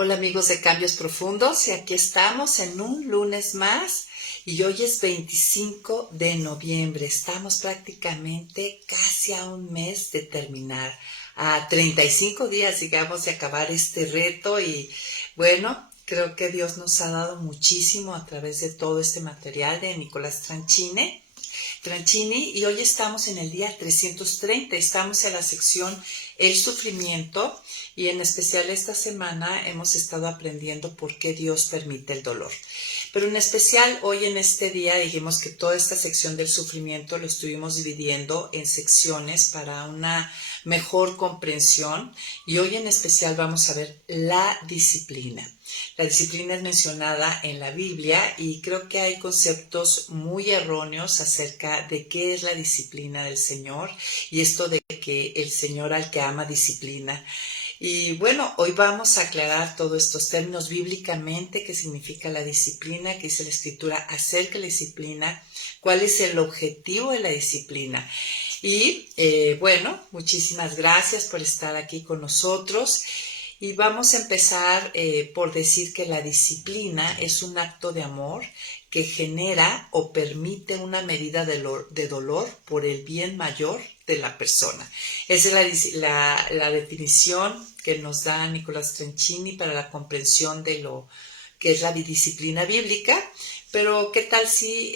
Hola amigos de Cambios Profundos, y aquí estamos en un lunes más y hoy es 25 de noviembre. Estamos prácticamente casi a un mes de terminar, a 35 días digamos de acabar este reto y bueno, creo que Dios nos ha dado muchísimo a través de todo este material de Nicolás Tranchini, y hoy estamos en el día 330, estamos en la sección El sufrimiento, y en especial esta semana hemos estado aprendiendo por qué Dios permite el dolor. Pero en especial hoy en este día dijimos que toda esta sección del sufrimiento lo estuvimos dividiendo en secciones para una mejor comprensión, y hoy en especial vamos a ver la disciplina. La disciplina es mencionada en la Biblia y creo que hay conceptos muy erróneos acerca de qué es la disciplina del Señor y esto de que el Señor al que ama disciplina. Y bueno, hoy vamos a aclarar todos estos términos bíblicamente, qué significa la disciplina, qué dice la Escritura acerca de la disciplina, cuál es el objetivo de la disciplina. Y bueno, muchísimas gracias por estar aquí con nosotros. Y vamos a empezar por decir que la disciplina es un acto de amor que genera o permite una medida de dolor por el bien mayor de la persona. Esa es la definición que nos da Nicolás Tranchini para la comprensión de lo que es la disciplina bíblica. Pero ¿qué tal si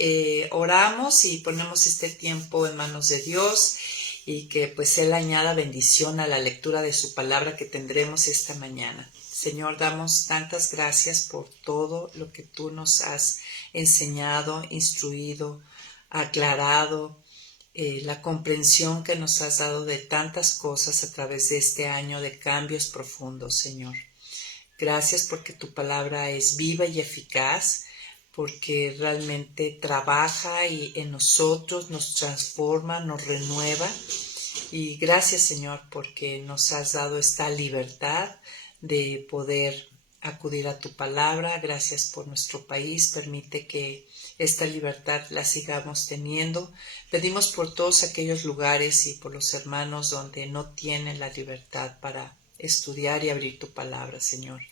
oramos y ponemos este tiempo en manos de Dios? Y que pues Él añada bendición a la lectura de su palabra que tendremos esta mañana. Señor, damos tantas gracias por todo lo que tú nos has enseñado, instruido, aclarado, la comprensión que nos has dado de tantas cosas a través de este año de cambios profundos, Señor. Gracias porque tu palabra es viva y eficaz, porque realmente trabaja y en nosotros nos transforma, nos renueva. Y gracias, Señor, porque nos has dado esta libertad de poder acudir a tu palabra. Gracias por nuestro país. Permite que esta libertad la sigamos teniendo. Pedimos por todos aquellos lugares y por los hermanos donde no tienen la libertad para estudiar y abrir tu palabra, Señor.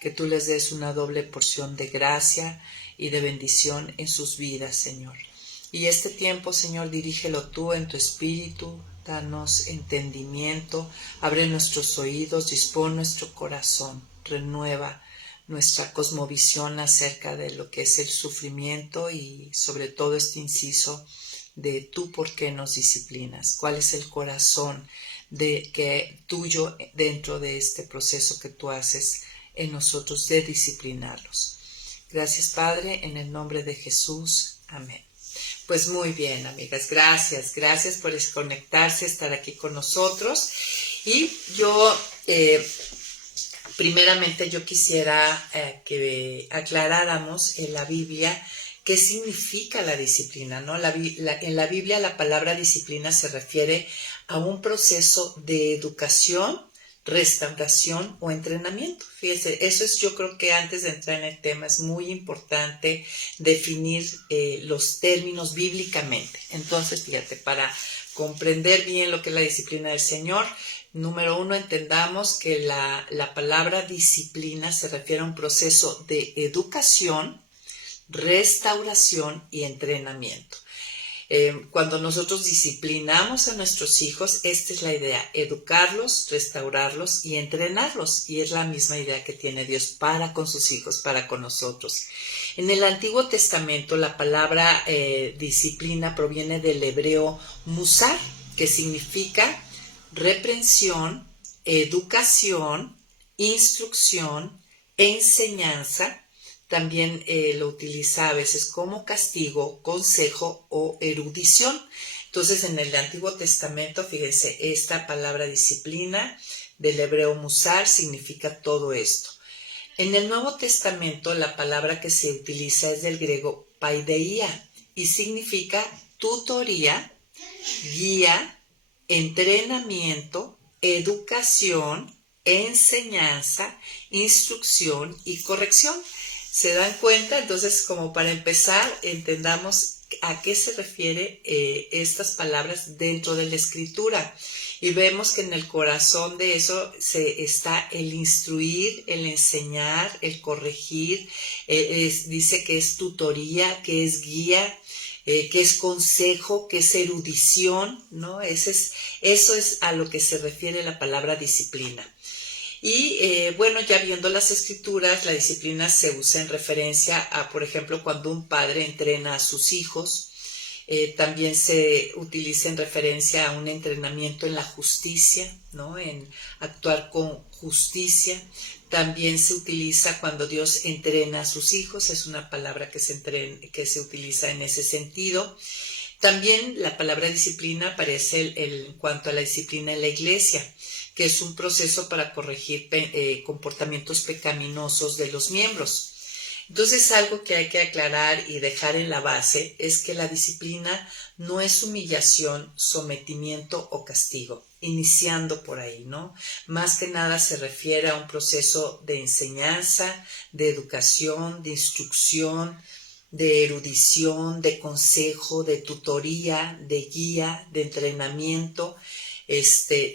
Que tú les des una doble porción de gracia y de bendición en sus vidas, Señor. Y este tiempo, Señor, dirígelo tú en tu espíritu, danos entendimiento, abre nuestros oídos, dispón nuestro corazón, renueva nuestra cosmovisión acerca de lo que es el sufrimiento y sobre todo este inciso de tú por qué nos disciplinas, cuál es el corazón tuyo dentro de este proceso que tú haces en nosotros de disciplinarlos. Gracias, Padre, en el nombre de Jesús. Amén. Pues muy bien, amigas, gracias por conectarse, estar aquí con nosotros. Y yo, primeramente, yo quisiera que aclaráramos en la Biblia qué significa la disciplina, ¿no? En la Biblia la palabra disciplina se refiere a un proceso de educación, restauración o entrenamiento. Fíjense, eso es, yo creo que antes de entrar en el tema es muy importante definir los términos bíblicamente. Entonces, fíjate, para comprender bien lo que es la disciplina del Señor, número uno, entendamos que la palabra disciplina se refiere a un proceso de educación, restauración y entrenamiento. Cuando nosotros disciplinamos a nuestros hijos, esta es la idea: educarlos, restaurarlos y entrenarlos. Y es la misma idea que tiene Dios para con sus hijos, para con nosotros. En el Antiguo Testamento la palabra disciplina proviene del hebreo musar, que significa reprensión, educación, instrucción, enseñanza. También lo utiliza a veces como castigo, consejo o erudición. Entonces, en el Antiguo Testamento, fíjense, esta palabra disciplina del hebreo musar significa todo esto. En el Nuevo Testamento, la palabra que se utiliza es del griego paideia y significa tutoría, guía, entrenamiento, educación, enseñanza, instrucción y corrección. ¿Se dan cuenta? Entonces, como para empezar, entendamos a qué se refiere estas palabras dentro de la Escritura. Y vemos que en el corazón de eso está el instruir, el enseñar, el corregir. Dice que es tutoría, que es guía, que es consejo, que es erudición, ¿no? Eso es a lo que se refiere la palabra disciplina. Y bueno, ya viendo las escrituras, la disciplina se usa en referencia a, por ejemplo, cuando un padre entrena a sus hijos. También se utiliza en referencia a un entrenamiento en la justicia, ¿no? En actuar con justicia. También se utiliza cuando Dios entrena a sus hijos, es una palabra que se utiliza en ese sentido. También la palabra disciplina aparece en cuanto a la disciplina en la iglesia, que es un proceso para corregir comportamientos pecaminosos de los miembros. Entonces, algo que hay que aclarar y dejar en la base es que la disciplina no es humillación, sometimiento o castigo, iniciando por ahí, ¿no? Más que nada se refiere a un proceso de enseñanza, de educación, de instrucción, de erudición, de consejo, de tutoría, de guía, de entrenamiento.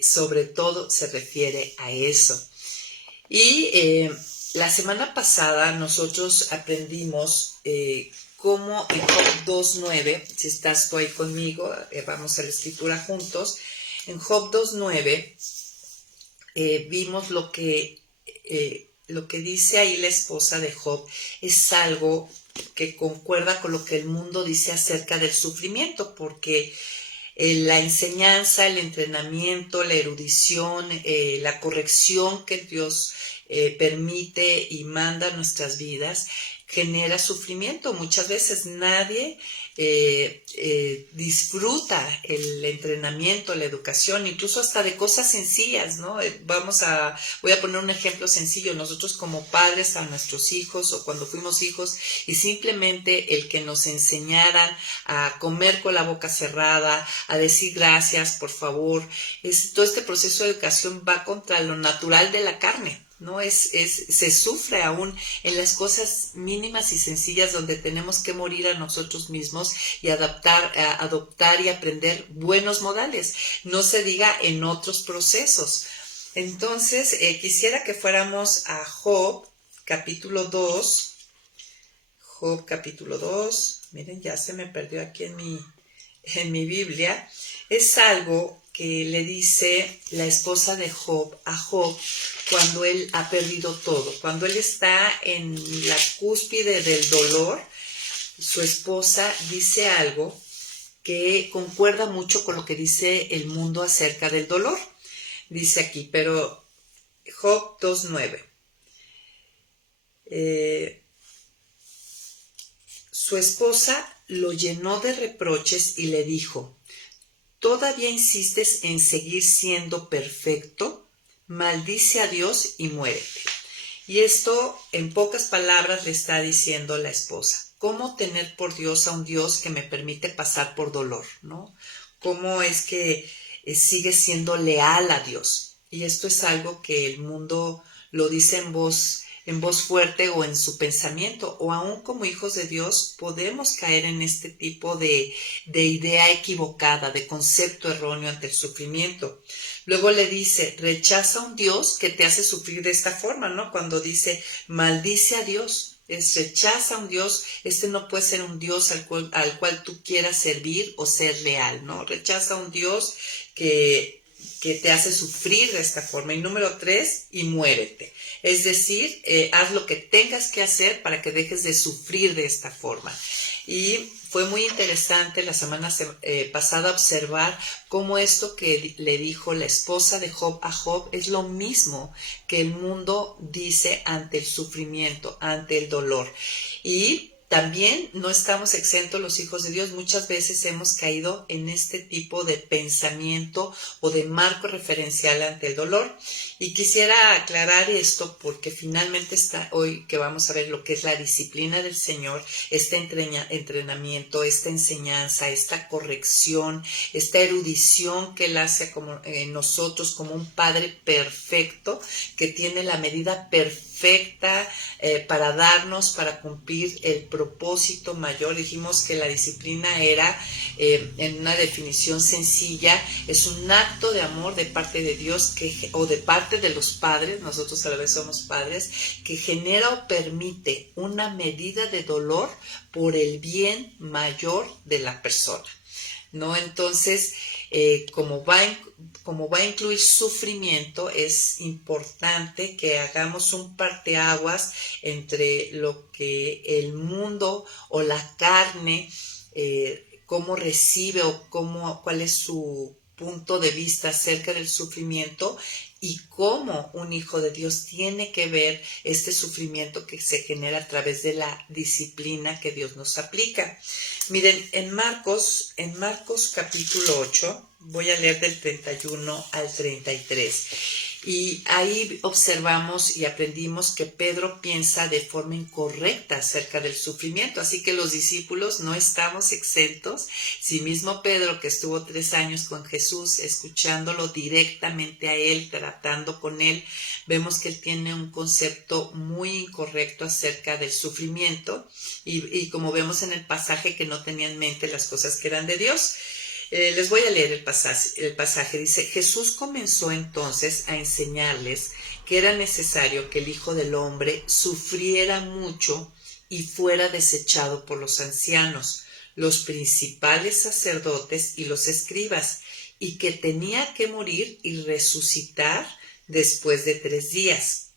Sobre todo se refiere a eso. Y la semana pasada nosotros aprendimos cómo en Job 2.9, si estás tú ahí conmigo, vamos a la escritura juntos, en Job 2.9 vimos lo que dice ahí la esposa de Job, es algo que concuerda con lo que el mundo dice acerca del sufrimiento, porque la enseñanza, el entrenamiento, la erudición, la corrección que Dios permite y manda a nuestras vidas, genera sufrimiento. Muchas veces nadie disfruta el entrenamiento, la educación, incluso hasta de cosas sencillas, ¿no? Voy a poner un ejemplo sencillo. Nosotros como padres a nuestros hijos o cuando fuimos hijos y simplemente el que nos enseñaran a comer con la boca cerrada, a decir gracias, por favor, todo este proceso de educación va contra lo natural de la carne. ¿No? Se sufre aún en las cosas mínimas y sencillas donde tenemos que morir a nosotros mismos y adoptar y aprender buenos modales. No se diga en otros procesos. Entonces, quisiera que fuéramos a Job, capítulo 2. Job, capítulo 2. Miren, ya se me perdió aquí en mi Biblia. Es algo que le dice la esposa de Job a Job cuando él ha perdido todo, cuando él está en la cúspide del dolor. Su esposa dice algo que concuerda mucho con lo que dice el mundo acerca del dolor. Dice aquí, pero Job 2.9. Su esposa lo llenó de reproches y le dijo: ¿todavía insistes en seguir siendo perfecto? Maldice a Dios y muérete. Y esto, en pocas palabras, le está diciendo la esposa. ¿Cómo tener por Dios a un Dios que me permite pasar por dolor, ¿no? ¿Cómo es que sigue siendo leal a Dios? Y esto es algo que el mundo lo dice en voz fuerte o en su pensamiento, o aún como hijos de Dios podemos caer en este tipo de idea equivocada, de concepto erróneo ante el sufrimiento. Luego le dice, rechaza a un Dios que te hace sufrir de esta forma, ¿no? Cuando dice, maldice a Dios, rechaza a un Dios, no puede ser un Dios al cual tú quieras servir o ser leal, ¿no? Rechaza a un Dios que te hace sufrir de esta forma. Y número 3, y muérete. Es decir, haz lo que tengas que hacer para que dejes de sufrir de esta forma. Y fue muy interesante la semana pasada observar cómo esto que le dijo la esposa de Job a Job es lo mismo que el mundo dice ante el sufrimiento, ante el dolor. Y también no estamos exentos los hijos de Dios. Muchas veces hemos caído en este tipo de pensamiento o de marco referencial ante el dolor. Y quisiera aclarar esto porque finalmente está hoy que vamos a ver lo que es la disciplina del Señor, este entrenamiento, esta enseñanza, esta corrección, esta erudición que Él hace como, nosotros como un Padre perfecto que tiene la medida perfecta para darnos, para cumplir el propósito mayor. Dijimos que la disciplina era, en una definición sencilla, es un acto de amor de parte de Dios o de parte de los padres, nosotros a la vez somos padres, que genera o permite una medida de dolor por el bien mayor de la persona, ¿no? Entonces, como va a incluir sufrimiento, es importante que hagamos un parteaguas entre lo que el mundo o la carne, cómo recibe o cuál es su punto de vista acerca del sufrimiento y cómo un hijo de Dios tiene que ver este sufrimiento que se genera a través de la disciplina que Dios nos aplica. Miren, en Marcos capítulo 8, voy a leer del 31 al 33. Y ahí observamos y aprendimos que Pedro piensa de forma incorrecta acerca del sufrimiento, así que los discípulos no estamos exentos. Si mismo Pedro, que estuvo 3 años con Jesús, escuchándolo directamente a él, tratando con él, vemos que él tiene un concepto muy incorrecto acerca del sufrimiento y como vemos en el pasaje, que no tenía en mente las cosas que eran de Dios. Les voy a leer el pasaje. Dice: Jesús comenzó entonces a enseñarles que era necesario que el Hijo del Hombre sufriera mucho y fuera desechado por los ancianos, los principales sacerdotes y los escribas, y que tenía que morir y resucitar después de 3 días.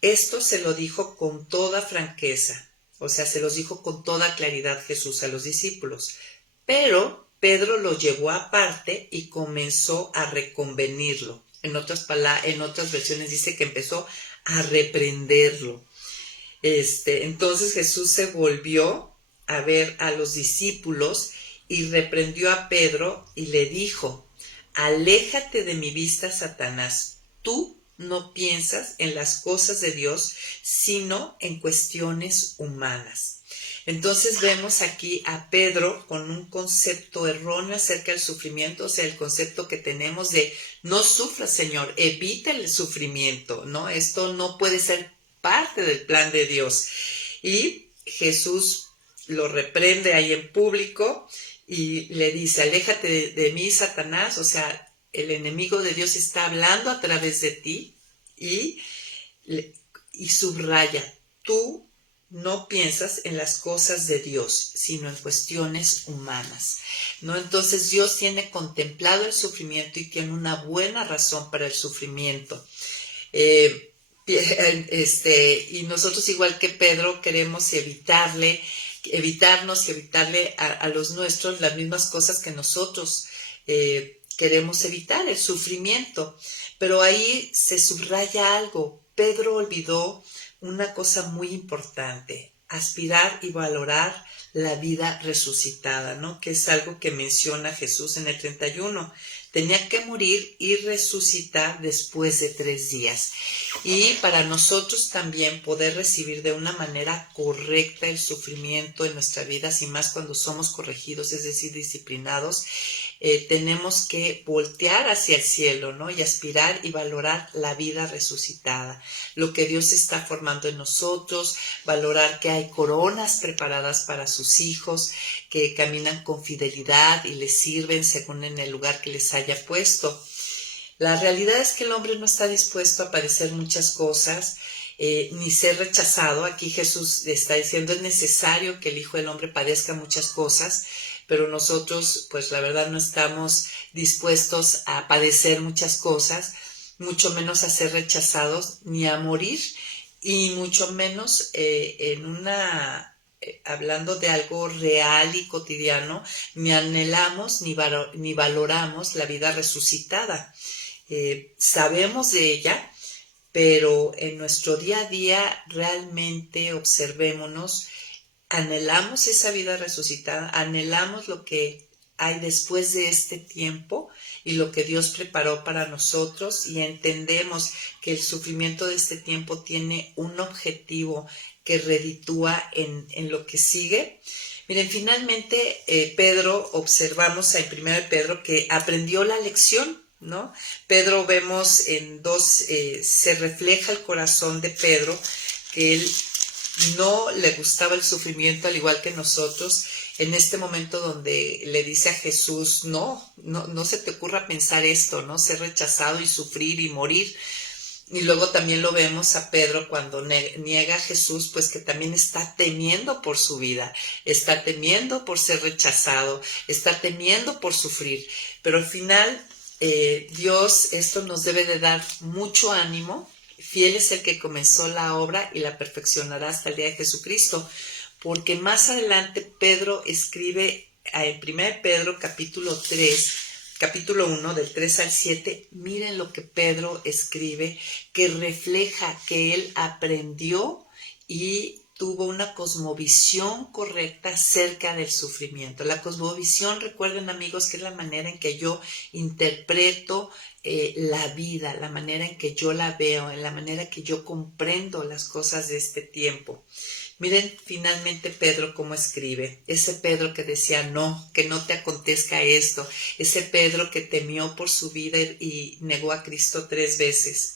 Esto se lo dijo con toda franqueza, o sea, se los dijo con toda claridad Jesús a los discípulos, pero Pedro lo llevó aparte y comenzó a reconvenirlo. En otras versiones dice que empezó a reprenderlo. Entonces Jesús se volvió a ver a los discípulos y reprendió a Pedro y le dijo: aléjate de mi vista, Satanás. Tú no piensas en las cosas de Dios, sino en cuestiones humanas. Entonces vemos aquí a Pedro con un concepto erróneo acerca del sufrimiento, o sea, el concepto que tenemos de no sufra, Señor, evita el sufrimiento, ¿no? Esto no puede ser parte del plan de Dios. Y Jesús lo reprende ahí en público y le dice: aléjate de mí, Satanás, o sea, el enemigo de Dios está hablando a través de ti y subraya: tú no piensas en las cosas de Dios, sino en cuestiones humanas, ¿no? Entonces Dios tiene contemplado el sufrimiento y tiene una buena razón para el sufrimiento. Y nosotros, igual que Pedro, queremos evitarle a los nuestros las mismas cosas que nosotros queremos evitar, el sufrimiento. Pero ahí se subraya algo. Pedro olvidó una cosa muy importante: aspirar y valorar la vida resucitada, ¿no? Que es algo que menciona Jesús en el 31. Tenía que morir y resucitar después de 3 días. Y para nosotros también poder recibir de una manera correcta el sufrimiento en nuestra vida, y más cuando somos corregidos, es decir, disciplinados, tenemos que voltear hacia el cielo, ¿no? Y aspirar y valorar la vida resucitada, lo que Dios está formando en nosotros, valorar que hay coronas preparadas para sus hijos, que caminan con fidelidad y les sirven según en el lugar que les haya puesto. La realidad es que el hombre no está dispuesto a padecer muchas cosas, ni ser rechazado. Aquí Jesús está diciendo: es necesario que el Hijo del Hombre padezca muchas cosas, pero nosotros, pues la verdad, no estamos dispuestos a padecer muchas cosas, mucho menos a ser rechazados, ni a morir, y mucho menos hablando de algo real y cotidiano, ni anhelamos ni valoramos la vida resucitada. Sabemos de ella, pero en nuestro día a día realmente observémonos. Anhelamos esa vida resucitada, anhelamos lo que hay después de este tiempo y lo que Dios preparó para nosotros, y entendemos que el sufrimiento de este tiempo tiene un objetivo que reditúa en lo que sigue. Miren, finalmente Pedro, observamos en 1 Pedro que aprendió la lección, ¿no? Pedro, vemos en se refleja el corazón de Pedro, que él no le gustaba el sufrimiento al igual que nosotros. En este momento donde le dice a Jesús, no se te ocurra pensar esto, ¿no? Ser rechazado y sufrir y morir. Y luego también lo vemos a Pedro cuando niega a Jesús, pues que también está temiendo por su vida, está temiendo por ser rechazado, está temiendo por sufrir. Pero al final, Dios, esto nos debe de dar mucho ánimo. Fiel es el que comenzó la obra y la perfeccionará hasta el día de Jesucristo. Porque más adelante Pedro escribe en 1 Pedro capítulo 1, del 3 al 7, miren lo que Pedro escribe, que refleja que él aprendió y tuvo una cosmovisión correcta acerca del sufrimiento. La cosmovisión, recuerden amigos, que es la manera en que yo interpreto la vida, la manera en que yo la veo, en la manera que yo comprendo las cosas de este tiempo. Miren finalmente Pedro cómo escribe, ese Pedro que decía no, que no te acontezca esto, ese Pedro que temió por su vida y negó a Cristo 3 veces.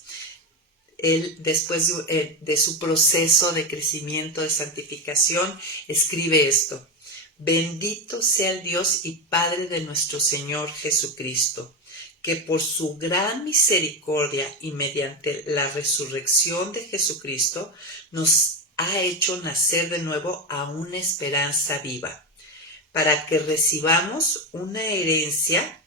Él, después de su proceso de crecimiento, de santificación, escribe esto: bendito sea el Dios y Padre de nuestro Señor Jesucristo, que por su gran misericordia y mediante la resurrección de Jesucristo nos ha hecho nacer de nuevo a una esperanza viva, para que recibamos una herencia,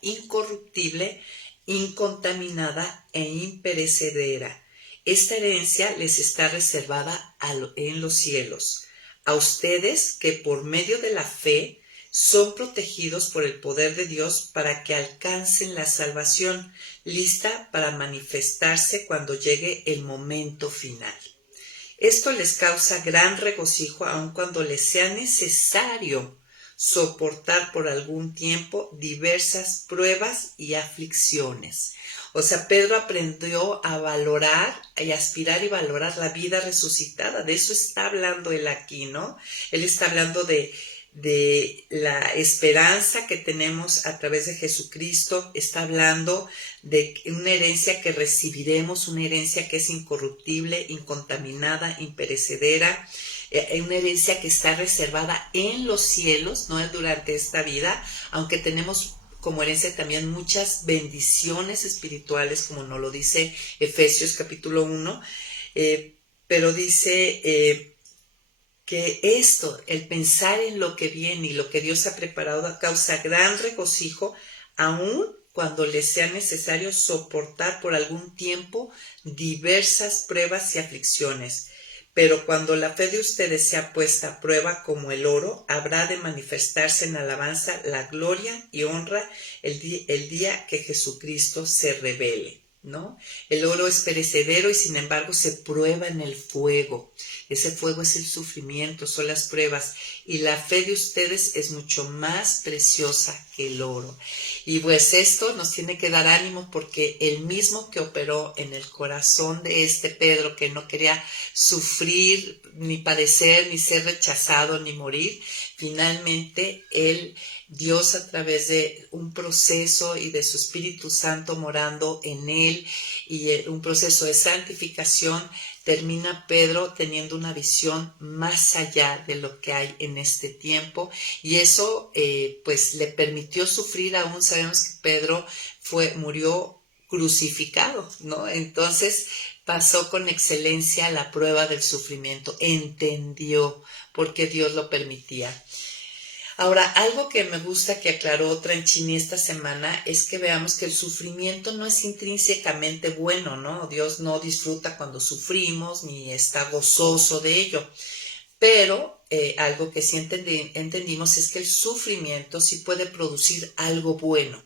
incorruptible, incontaminada e imperecedera. Esta herencia les está reservada en los cielos, a ustedes que por medio de la fe son protegidos por el poder de Dios para que alcancen la salvación, lista para manifestarse cuando llegue el momento final. Esto les causa gran regocijo, aun cuando les sea necesario soportar por algún tiempo diversas pruebas y aflicciones. O sea, Pedro aprendió a valorar y aspirar y valorar la vida resucitada. De eso está hablando él aquí, ¿no? Él está hablando de la esperanza que tenemos a través de Jesucristo, está hablando de una herencia que recibiremos, una herencia que es incorruptible, incontaminada, imperecedera, una herencia que está reservada en los cielos, no es durante esta vida, aunque tenemos como herencia también muchas bendiciones espirituales, como nos lo dice Efesios capítulo 1, pero dice que esto, el pensar en lo que viene y lo que Dios ha preparado, causa gran regocijo, aun cuando les sea necesario soportar por algún tiempo diversas pruebas y aflicciones. Pero cuando la fe de ustedes sea puesta a prueba como el oro, habrá de manifestarse en alabanza la gloria y honra el día que Jesucristo se revele, ¿no? El oro es perecedero y sin embargo se prueba en el fuego. Ese fuego es el sufrimiento, son las pruebas, y la fe de ustedes es mucho más preciosa que el oro. Y pues esto nos tiene que dar ánimo, porque el mismo que operó en el corazón de este Pedro, que no quería sufrir, ni padecer, ni ser rechazado, ni morir, finalmente Dios, a través de un proceso y de su Espíritu Santo morando en él y un proceso de santificación, termina Pedro teniendo una visión más allá de lo que hay en este tiempo, y eso pues le permitió sufrir. Aún sabemos que Pedro murió crucificado, ¿no? Entonces pasó con excelencia la prueba del sufrimiento, entendió por qué Dios lo permitía. Ahora, algo que me gusta que aclaró Tranchini esta semana es que veamos que el sufrimiento no es intrínsecamente bueno, ¿no? Dios no disfruta cuando sufrimos ni está gozoso de ello. Pero algo que sí entendimos es que el sufrimiento sí puede producir algo bueno.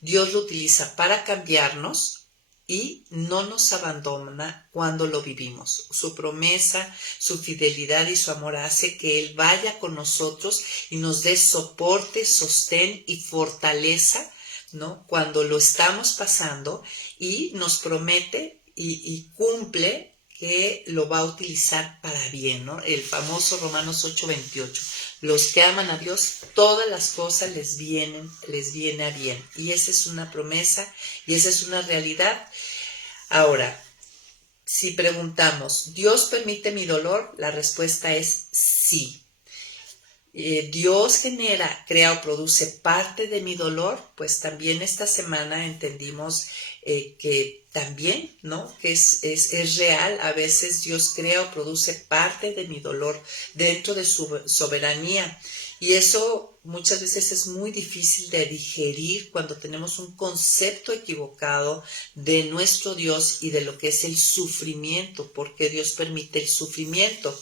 Dios lo utiliza para cambiarnos, y no nos abandona cuando lo vivimos. Su promesa, su fidelidad y su amor hace que Él vaya con nosotros y nos dé soporte, sostén y fortaleza, ¿no? Cuando lo estamos pasando, y nos promete y cumple que lo va a utilizar para bien, ¿no? El famoso Romanos 8:28. Los que aman a Dios, todas las cosas les viene a bien. Y esa es una promesa y esa es una realidad. Ahora, si preguntamos, ¿Dios permite mi dolor? La respuesta es sí. Dios genera, crea o produce parte de mi dolor. Pues también esta semana entendimos que también, ¿no? Que es real. A veces Dios crea o produce parte de mi dolor dentro de su soberanía. Y eso muchas veces es muy difícil de digerir cuando tenemos un concepto equivocado de nuestro Dios y de lo que es el sufrimiento, porque Dios permite el sufrimiento.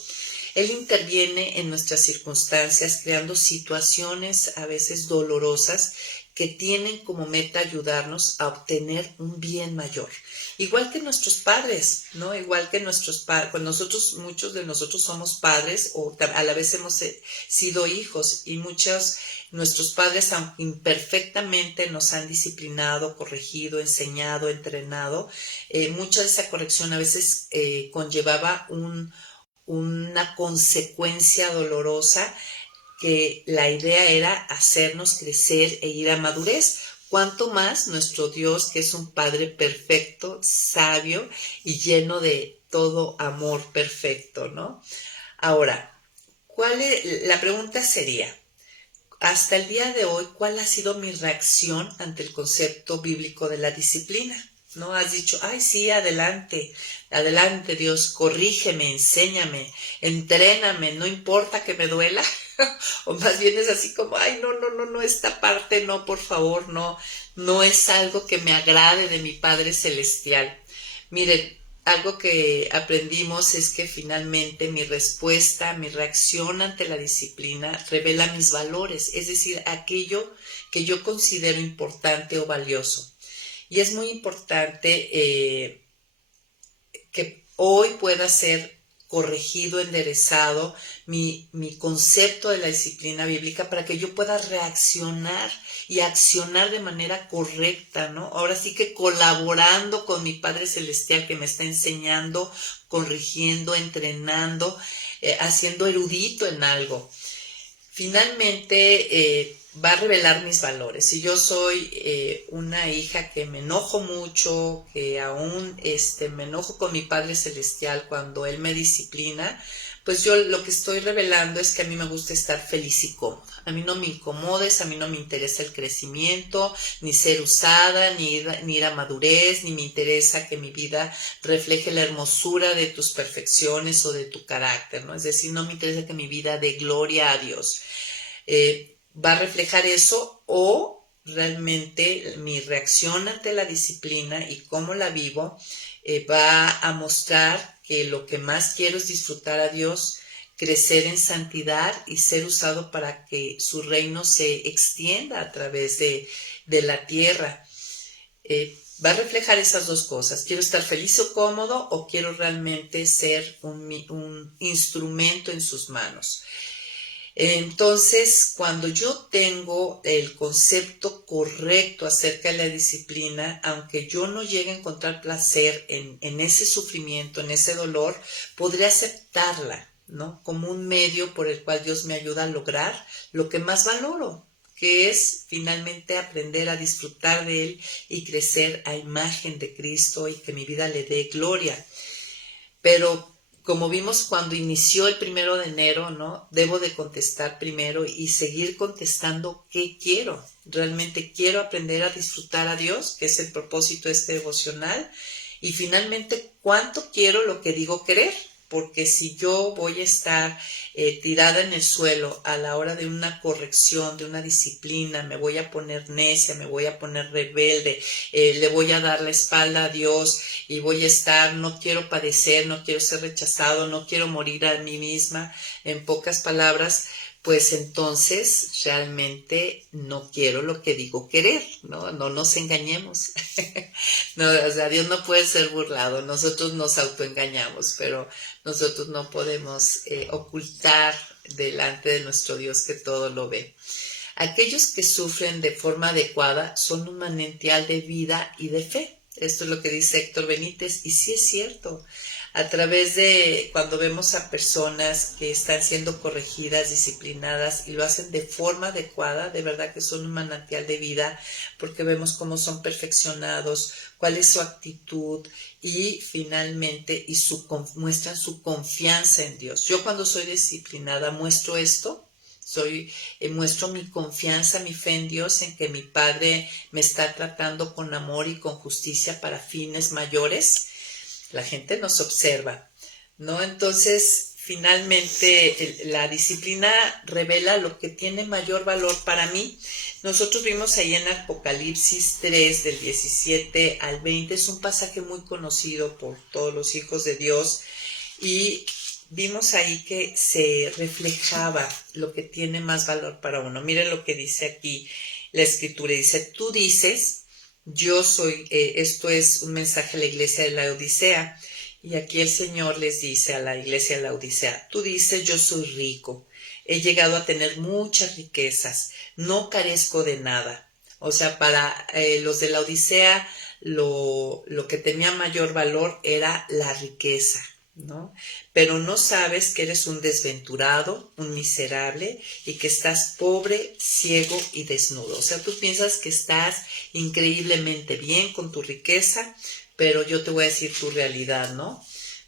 Él interviene en nuestras circunstancias, creando situaciones a veces dolorosas que tienen como meta ayudarnos a obtener un bien mayor. Igual que nuestros padres, ¿no? Igual que nuestros padres, pues nosotros, muchos de nosotros somos padres o a la vez hemos sido hijos, y nuestros padres, aunque imperfectamente, nos han disciplinado, corregido, enseñado, entrenado. Mucha de esa corrección a veces conllevaba una consecuencia dolorosa, que la idea era hacernos crecer e ir a madurez. Cuanto más nuestro Dios, que es un Padre perfecto, sabio y lleno de todo amor perfecto, ¿no? Ahora, la pregunta sería, hasta el día de hoy, ¿cuál ha sido mi reacción ante el concepto bíblico de la disciplina? ¿No? Has dicho, ay, sí, adelante, adelante Dios, corrígeme, enséñame, entréname, no importa que me duela. O más bien es así como, ay, no, esta parte no, por favor, no es algo que me agrade de mi Padre Celestial. Miren, algo que aprendimos es que finalmente mi respuesta, mi reacción ante la disciplina revela mis valores, es decir, aquello que yo considero importante o valioso. Y es muy importante que hoy pueda ser corregido, enderezado mi concepto de la disciplina bíblica, para que yo pueda reaccionar y accionar de manera correcta, ¿no? Ahora sí que colaborando con mi Padre Celestial, que me está enseñando, corrigiendo, entrenando, haciendo erudito en algo. Finalmente va a revelar mis valores. Si yo soy una hija que me enojo mucho, que aún me enojo con mi Padre Celestial cuando Él me disciplina, pues yo lo que estoy revelando es que a mí me gusta estar feliz y cómoda. A mí no me incomodes, a mí no me interesa el crecimiento, ni ser usada, ni ir a madurez, ni me interesa que mi vida refleje la hermosura de tus perfecciones o de tu carácter, ¿no? Es decir, no me interesa que mi vida dé gloria a Dios. Va a reflejar eso, o realmente mi reacción ante la disciplina y cómo la vivo va a mostrar que lo que más quiero es disfrutar a Dios, crecer en santidad y ser usado para que su reino se extienda a través de la tierra. Va a reflejar esas dos cosas. ¿Quiero estar feliz o cómodo, o quiero realmente ser un instrumento en sus manos? Entonces, cuando yo tengo el concepto correcto acerca de la disciplina, aunque yo no llegue a encontrar placer en ese sufrimiento, en ese dolor, podré aceptarla, ¿no? Como un medio por el cual Dios me ayuda a lograr lo que más valoro, que es finalmente aprender a disfrutar de Él y crecer a imagen de Cristo, y que mi vida le dé gloria. Pero como vimos cuando inició el 1 de enero, ¿no? Debo de contestar primero y seguir contestando qué quiero. Realmente quiero aprender a disfrutar a Dios, que es el propósito de este devocional. Y finalmente, ¿cuánto quiero lo que digo querer? Porque si yo voy a estar tirada en el suelo a la hora de una corrección, de una disciplina, me voy a poner necia, me voy a poner rebelde, le voy a dar la espalda a Dios y voy a estar, no quiero padecer, no quiero ser rechazado, no quiero morir a mí misma, en pocas palabras, pues entonces realmente no quiero lo que digo querer, ¿no? No nos engañemos. No, o sea, Dios no puede ser burlado, nosotros nos autoengañamos, pero nosotros no podemos ocultar delante de nuestro Dios que todo lo ve. Aquellos que sufren de forma adecuada son un manantial de vida y de fe. Esto es lo que dice Héctor Benítez, y sí es cierto. A través de cuando vemos a personas que están siendo corregidas, disciplinadas y lo hacen de forma adecuada, de verdad que son un manantial de vida, porque vemos cómo son perfeccionados, cuál es su actitud y finalmente muestran su confianza en Dios. Yo cuando soy disciplinada muestro esto. Muestro mi confianza, mi fe en Dios, en que mi Padre me está tratando con amor y con justicia para fines mayores. La gente nos observa, ¿no? Entonces, finalmente, la disciplina revela lo que tiene mayor valor para mí. Nosotros vimos ahí en Apocalipsis 3, del 17 al 20, es un pasaje muy conocido por todos los hijos de Dios, y vimos ahí que se reflejaba lo que tiene más valor para uno. Miren lo que dice aquí la escritura. Dice, tú dices, yo soy, esto es un mensaje a la iglesia de la Odisea. Y aquí el Señor les dice a la iglesia de la Odisea, tú dices, yo soy rico, he llegado a tener muchas riquezas, no carezco de nada. O sea, para los de la Odisea, lo que tenía mayor valor era la riqueza, ¿no? Pero no sabes que eres un desventurado, un miserable y que estás pobre, ciego y desnudo. O sea, tú piensas que estás increíblemente bien con tu riqueza, pero yo te voy a decir tu realidad, ¿no?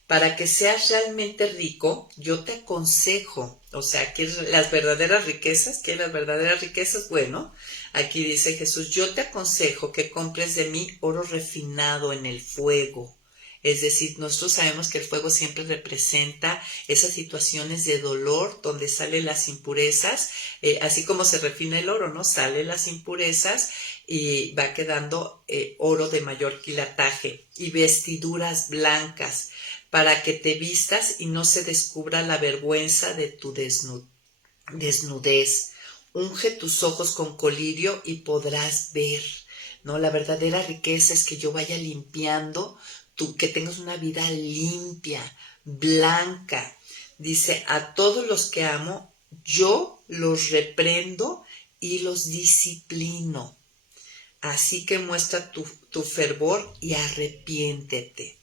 Para que seas realmente rico, yo te aconsejo, o sea, ¿quieres las verdaderas riquezas? ¿Quieres las verdaderas riquezas? Bueno, aquí dice Jesús, yo te aconsejo que compres de mí oro refinado en el fuego. Es decir, nosotros sabemos que el fuego siempre representa esas situaciones de dolor donde salen las impurezas, así como se refina el oro, ¿no? Salen las impurezas y va quedando oro de mayor quilataje y vestiduras blancas para que te vistas y no se descubra la vergüenza de tu desnudez. Unge tus ojos con colirio y podrás ver, ¿no? La verdadera riqueza es que yo vaya limpiando que tengas una vida limpia, blanca. Dice, a todos los que amo, yo los reprendo y los disciplino. Así que muestra tu fervor y arrepiéntete.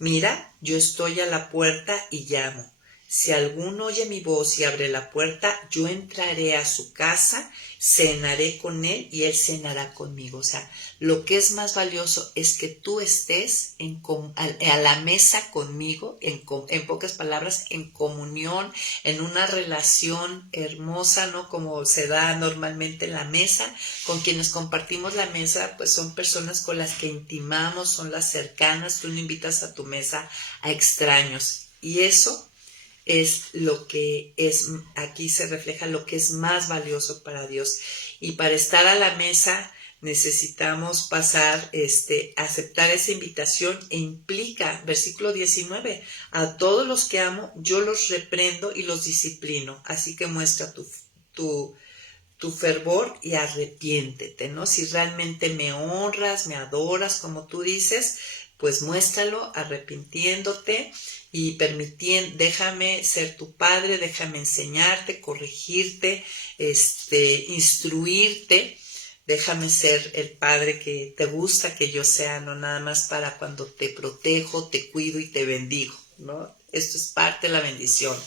Mira, yo estoy a la puerta y llamo. Si alguno oye mi voz y abre la puerta, yo entraré a su casa, cenaré con él y él cenará conmigo. O sea, lo que es más valioso es que tú estés a la mesa conmigo, en pocas palabras, en comunión, en una relación hermosa, ¿no? Como se da normalmente en la mesa. Con quienes compartimos la mesa, pues son personas con las que intimamos, son las cercanas. Tú no invitas a tu mesa a extraños. Y eso es lo que es, aquí se refleja lo que es más valioso para Dios. Y para estar a la mesa necesitamos pasar, aceptar esa invitación, e implica, versículo 19, a todos los que amo, yo los reprendo y los disciplino. Así que muestra tu fervor y arrepiéntete, ¿no? Si realmente me honras, me adoras, como tú dices, pues muéstralo arrepintiéndote y déjame ser tu padre, déjame enseñarte, corregirte, instruirte, déjame ser el padre que te gusta que yo sea, no nada más para cuando te protejo, te cuido y te bendigo, ¿no? Esto es parte de la bendición,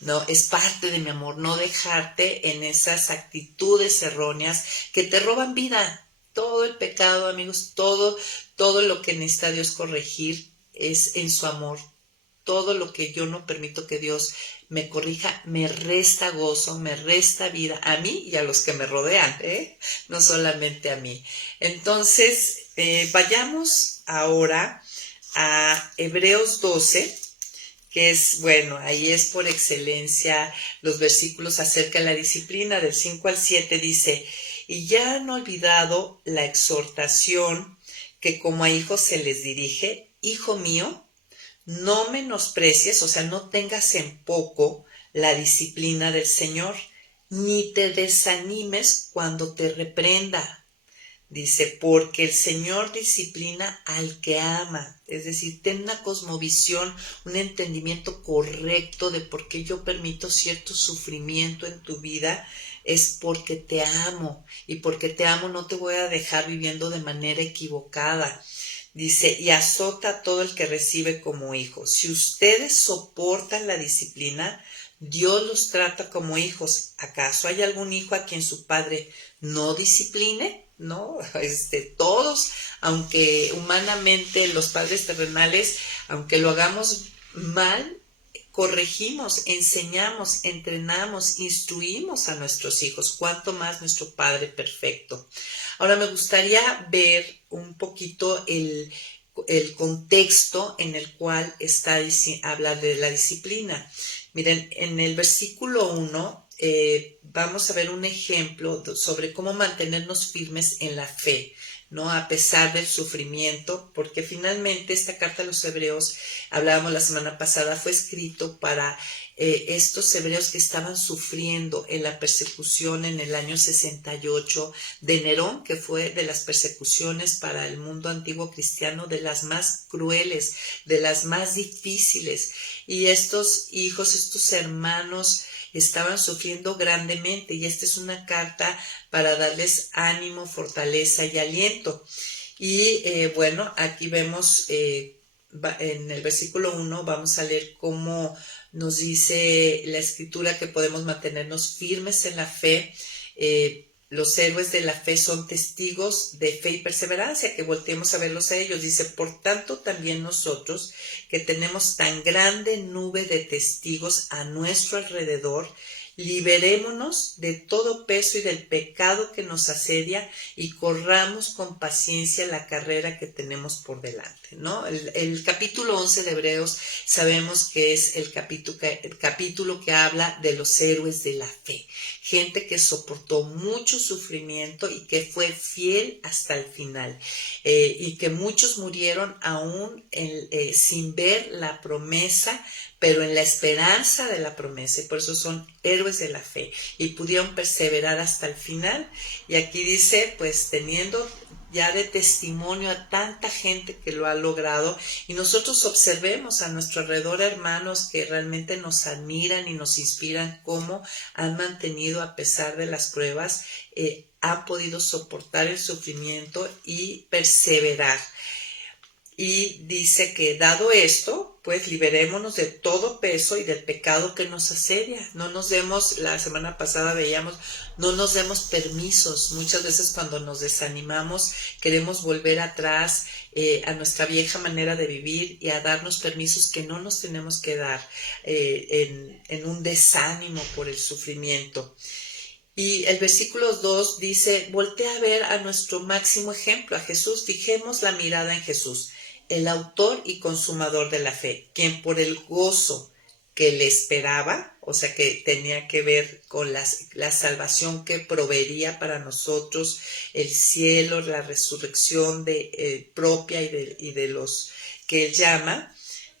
¿no? Es parte de mi amor, no dejarte en esas actitudes erróneas que te roban vida. Todo el pecado, amigos, todo lo que necesita Dios corregir es en su amor. Todo lo que yo no permito que Dios me corrija, me resta gozo, me resta vida a mí y a los que me rodean, no solamente a mí. Entonces, vayamos ahora a Hebreos 12, que es, bueno, ahí es por excelencia los versículos acerca de la disciplina, del 5 al 7 dice, y ya han olvidado la exhortación que como a hijos se les dirige, hijo mío, no menosprecies, o sea, no tengas en poco la disciplina del Señor, ni te desanimes cuando te reprenda. Dice, porque el Señor disciplina al que ama. Es decir, ten una cosmovisión, un entendimiento correcto de por qué yo permito cierto sufrimiento en tu vida. Es porque te amo. Y porque te amo no te voy a dejar viviendo de manera equivocada. Dice, y azota a todo el que recibe como hijo. Si ustedes soportan la disciplina, Dios los trata como hijos. ¿Acaso hay algún hijo a quien su padre no discipline? ¿No? Todos, aunque humanamente los padres terrenales, aunque lo hagamos mal, corregimos, enseñamos, entrenamos, instruimos a nuestros hijos, cuanto más nuestro Padre perfecto. Ahora me gustaría ver un poquito el contexto en el cual habla de la disciplina. Miren, en el versículo 1 vamos a ver un ejemplo sobre cómo mantenernos firmes en la fe, ¿no? A pesar del sufrimiento, porque finalmente esta carta a los hebreos, hablábamos la semana pasada, fue escrito para estos hebreos que estaban sufriendo en la persecución en el año 68 de Nerón, que fue de las persecuciones para el mundo antiguo cristiano de las más crueles, de las más difíciles. Y estos hijos, estos hermanos, estaban sufriendo grandemente, y esta es una carta para darles ánimo, fortaleza y aliento. Y bueno, aquí vemos en el versículo 1 vamos a leer cómo nos dice la escritura que podemos mantenernos firmes en la fe. Los héroes de la fe son testigos de fe y perseverancia, que volteemos a verlos a ellos. Dice, por tanto también nosotros, que tenemos tan grande nube de testigos a nuestro alrededor, liberémonos de todo peso y del pecado que nos asedia y corramos con paciencia la carrera que tenemos por delante, ¿no? El capítulo 11 de Hebreos sabemos que es el capítulo que habla de los héroes de la fe, gente que soportó mucho sufrimiento y que fue fiel hasta el final, y que muchos murieron aún sin ver la promesa, pero en la esperanza de la promesa, y por eso son héroes de la fe, y pudieron perseverar hasta el final. Y aquí dice, pues teniendo ya de testimonio a tanta gente que lo ha logrado, y nosotros observemos a nuestro alrededor hermanos que realmente nos admiran y nos inspiran cómo han mantenido a pesar de las pruebas, han podido soportar el sufrimiento y perseverar. Y dice que dado esto, pues liberémonos de todo peso y del pecado que nos asedia. No nos demos, la semana pasada veíamos, no nos demos permisos. Muchas veces cuando nos desanimamos queremos volver atrás a nuestra vieja manera de vivir y a darnos permisos que no nos tenemos que dar en un desánimo por el sufrimiento. Y el versículo 2 dice, voltea a ver a nuestro máximo ejemplo, a Jesús. Fijemos la mirada en Jesús, el autor y consumador de la fe, quien por el gozo que le esperaba, o sea que tenía que ver con la salvación que proveería para nosotros, el cielo, la resurrección propia y de los que él llama,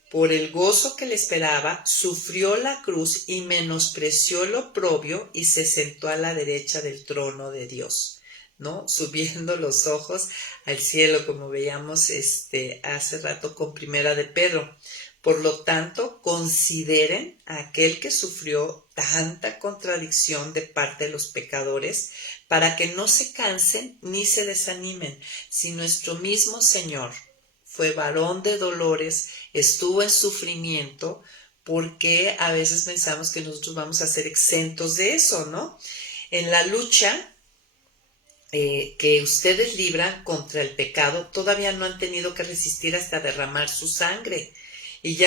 por el gozo que le esperaba, sufrió la cruz y menospreció el oprobio y se sentó a la derecha del trono de Dios, ¿no? Subiendo los ojos al cielo, como veíamos hace rato con Primera de Pedro. Por lo tanto, consideren a aquel que sufrió tanta contradicción de parte de los pecadores, para que no se cansen ni se desanimen, si nuestro mismo Señor fue varón de dolores, estuvo en sufrimiento, porque a veces pensamos que nosotros vamos a ser exentos de eso, ¿no? En la lucha que ustedes libran contra el pecado, todavía no han tenido que resistir hasta derramar su sangre. Y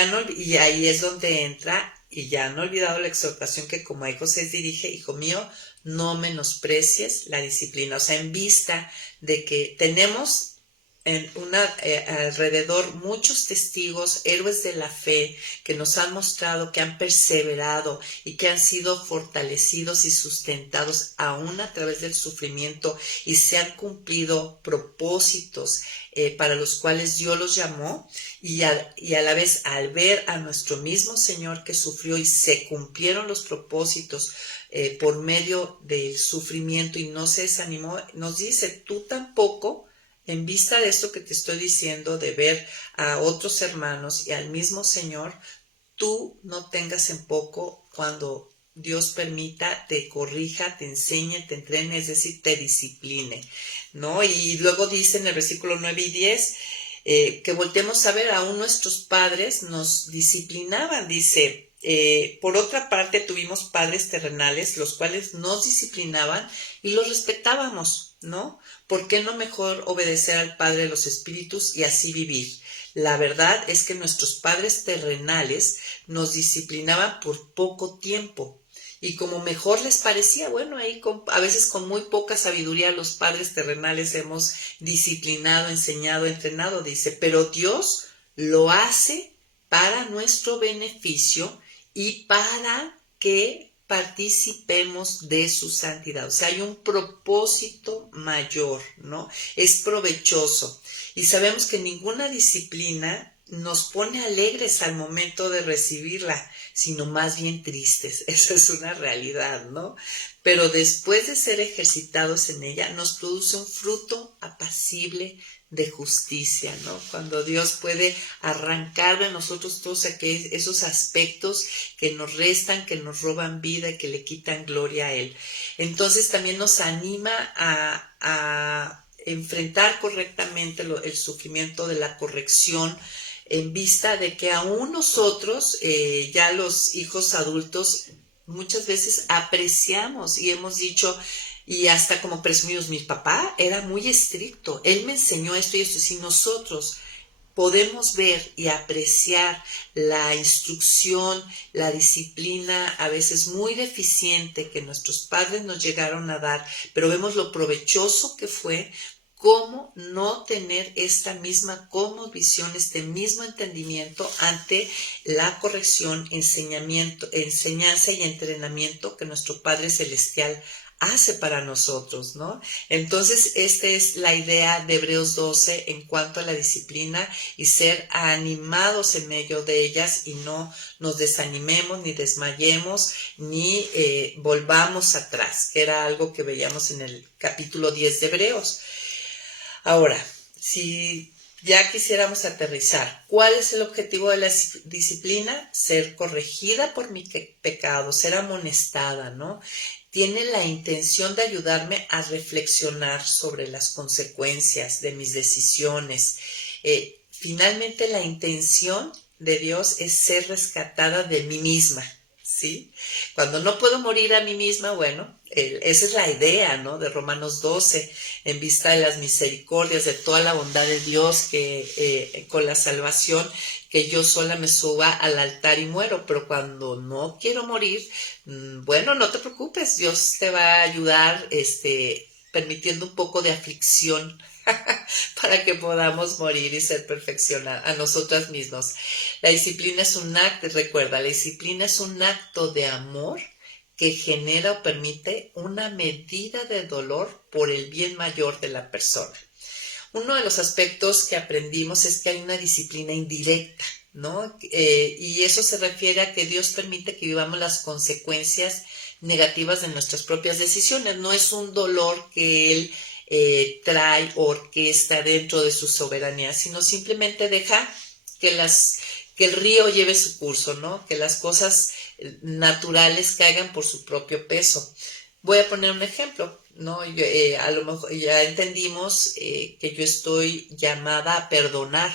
ahí es donde entra, y ya han olvidado la exhortación que como a hijos se dirige, hijo mío, no menosprecies la disciplina. O sea, en vista de que tenemos alrededor muchos testigos, héroes de la fe, que nos han mostrado que han perseverado y que han sido fortalecidos y sustentados aún a través del sufrimiento y se han cumplido propósitos para los cuales Dios los llamó y a la vez al ver a nuestro mismo Señor que sufrió y se cumplieron los propósitos por medio del sufrimiento y no se desanimó, nos dice, tú tampoco, en vista de esto que te estoy diciendo, de ver a otros hermanos y al mismo Señor, tú no tengas en poco cuando Dios permita, te corrija, te enseñe, te entrene, es decir, te discipline, ¿no? Y luego dice en el versículo 9 y 10, que voltemos a ver, aún nuestros padres nos disciplinaban, dice, por otra parte tuvimos padres terrenales, los cuales nos disciplinaban y los respetábamos, ¿no? ¿Por qué no mejor obedecer al Padre de los Espíritus y así vivir? La verdad es que nuestros padres terrenales nos disciplinaban por poco tiempo y como mejor les parecía, bueno, ahí a veces con muy poca sabiduría los padres terrenales hemos disciplinado, enseñado, entrenado, dice, pero Dios lo hace para nuestro beneficio y para que participemos de su santidad. O sea, hay un propósito mayor, ¿no? Es provechoso. Y sabemos que ninguna disciplina nos pone alegres al momento de recibirla, sino más bien tristes. Esa es una realidad, ¿no? Pero después de ser ejercitados en ella, nos produce un fruto apacible de justicia, ¿no? Cuando Dios puede arrancar de nosotros todos esos aspectos que nos restan, que nos roban vida y que le quitan gloria a Él. Entonces también nos anima a enfrentar correctamente el sufrimiento de la corrección en vista de que aún nosotros, ya los hijos adultos, muchas veces apreciamos y hemos dicho, y hasta como presumimos, mi papá era muy estricto, él me enseñó esto y esto, si nosotros podemos ver y apreciar la instrucción, la disciplina, a veces muy deficiente que nuestros padres nos llegaron a dar, pero vemos lo provechoso que fue, cómo no tener esta misma cosmovisión, este mismo entendimiento ante la corrección, enseñanza y entrenamiento que nuestro Padre Celestial hace para nosotros, ¿no? Entonces, esta es la idea de Hebreos 12 en cuanto a la disciplina y ser animados en medio de ellas y no nos desanimemos, ni desmayemos, ni volvamos atrás, que era algo que veíamos en el capítulo 10 de Hebreos. Ahora, si ya quisiéramos aterrizar, ¿cuál es el objetivo de la disciplina? Ser corregida por mi pecado, ser amonestada, ¿no? Tiene la intención de ayudarme a reflexionar sobre las consecuencias de mis decisiones. Finalmente, la intención de Dios es ser rescatada de mí misma, ¿sí? Cuando no puedo morir a mí misma, bueno, esa es la idea, ¿no? De Romanos 12, en vista de las misericordias, de toda la bondad de Dios que con la salvación, que yo sola me suba al altar y muero, pero cuando no quiero morir, bueno, no te preocupes, Dios te va a ayudar, permitiendo un poco de aflicción para que podamos morir y ser perfeccionados a nosotras mismas. La disciplina es un acto, recuerda, la disciplina es un acto de amor que genera o permite una medida de dolor por el bien mayor de la persona. Uno de los aspectos que aprendimos es que hay una disciplina indirecta, ¿no? Y eso se refiere a que Dios permite que vivamos las consecuencias negativas de nuestras propias decisiones. No es un dolor que Él trae o orquesta dentro de su soberanía, sino simplemente deja que el río lleve su curso, ¿no? Que las cosas naturales caigan por su propio peso. Voy a poner un ejemplo, ¿no? A lo mejor ya entendimos que yo estoy llamada a perdonar,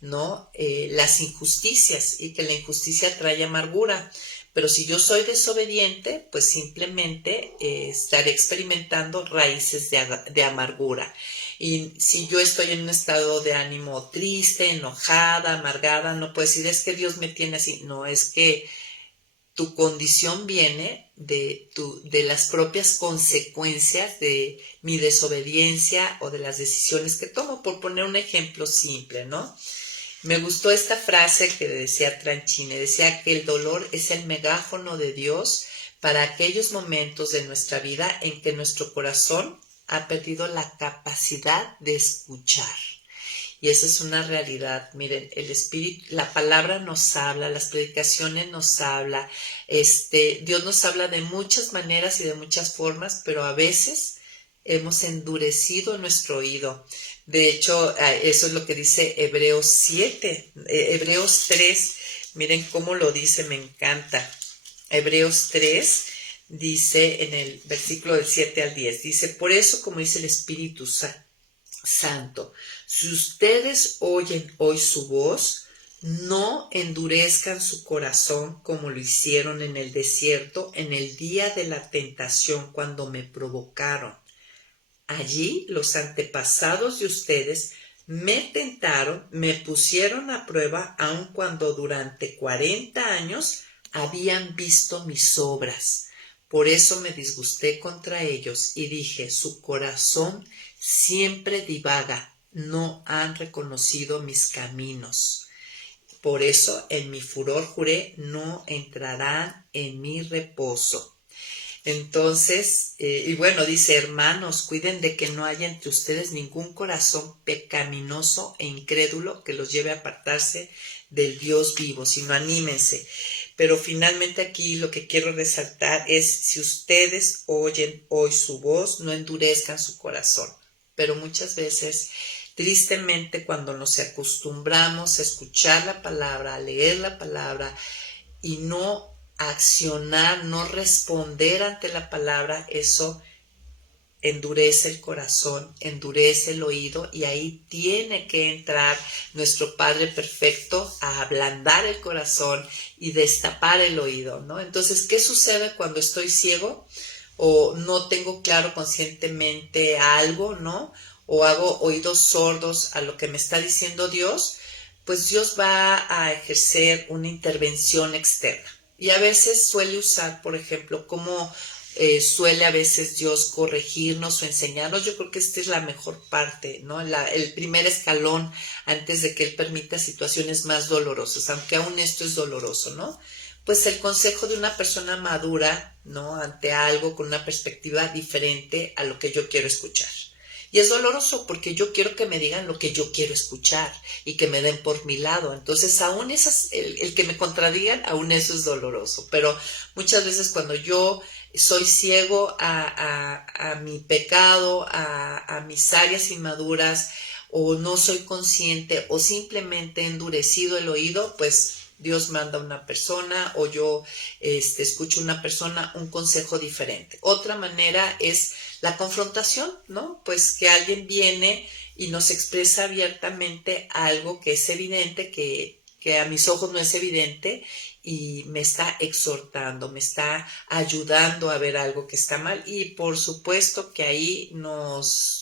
¿no? Las injusticias y que la injusticia trae amargura. Pero si yo soy desobediente, pues simplemente estaré experimentando raíces de amargura. Y si yo estoy en un estado de ánimo triste, enojada, amargada, no puedo decir, es que Dios me tiene así. No, es que tu condición viene de las propias consecuencias de mi desobediencia o de las decisiones que tomo, por poner un ejemplo simple, ¿no? Me gustó esta frase que decía Tranchini, decía que el dolor es el megáfono de Dios para aquellos momentos de nuestra vida en que nuestro corazón ha perdido la capacidad de escuchar. Y esa es una realidad. Miren, el espíritu, la palabra nos habla, las predicaciones nos habla, Dios nos habla de muchas maneras y de muchas formas, pero a veces hemos endurecido nuestro oído. De hecho, eso es lo que dice Hebreos 7, Hebreos 3, miren cómo lo dice, me encanta. Hebreos 3 dice en el versículo del 7 al 10, dice, por eso, como dice el Espíritu Santo, si ustedes oyen hoy su voz, no endurezcan su corazón como lo hicieron en el desierto en el día de la tentación cuando me provocaron. Allí los antepasados de ustedes me tentaron, me pusieron a prueba, aun cuando durante 40 años habían visto mis obras. Por eso me disgusté contra ellos y dije, su corazón siempre divaga, no han reconocido mis caminos. Por eso en mi furor juré, no entrarán en mi reposo. Entonces, y bueno, dice, hermanos, cuiden de que no haya entre ustedes ningún corazón pecaminoso e incrédulo que los lleve a apartarse del Dios vivo, sino anímense. Pero finalmente aquí lo que quiero resaltar es, si ustedes oyen hoy su voz, no endurezcan su corazón. Pero muchas veces, tristemente, cuando nos acostumbramos a escuchar la palabra, a leer la palabra y no accionar, no responder ante la palabra, eso endurece el corazón, endurece el oído, y ahí tiene que entrar nuestro Padre Perfecto a ablandar el corazón y destapar el oído, ¿no? Entonces, ¿qué sucede cuando estoy ciego o no tengo claro conscientemente algo, ¿no? O hago oídos sordos a lo que me está diciendo Dios? Pues Dios va a ejercer una intervención externa. Y a veces suele usar, por ejemplo, como suele a veces Dios corregirnos o enseñarnos. Yo creo que esta es la mejor parte, ¿no? El primer escalón antes de que Él permita situaciones más dolorosas, aunque aún esto es doloroso, ¿no? Pues el consejo de una persona madura, ¿no? Ante algo con una perspectiva diferente a lo que yo quiero escuchar. Y es doloroso porque yo quiero que me digan lo que yo quiero escuchar y que me den por mi lado. Entonces, aún el que me contradigan, aún eso es doloroso. Pero muchas veces cuando yo soy ciego a mi pecado, a mis áreas inmaduras, o no soy consciente, o simplemente he endurecido el oído, pues Dios manda a una persona, o yo escucho a una persona un consejo diferente. Otra manera es la confrontación, ¿no? Pues que alguien viene y nos expresa abiertamente algo que es evidente, que a mis ojos no es evidente, y me está exhortando, me está ayudando a ver algo que está mal. Y por supuesto que ahí nos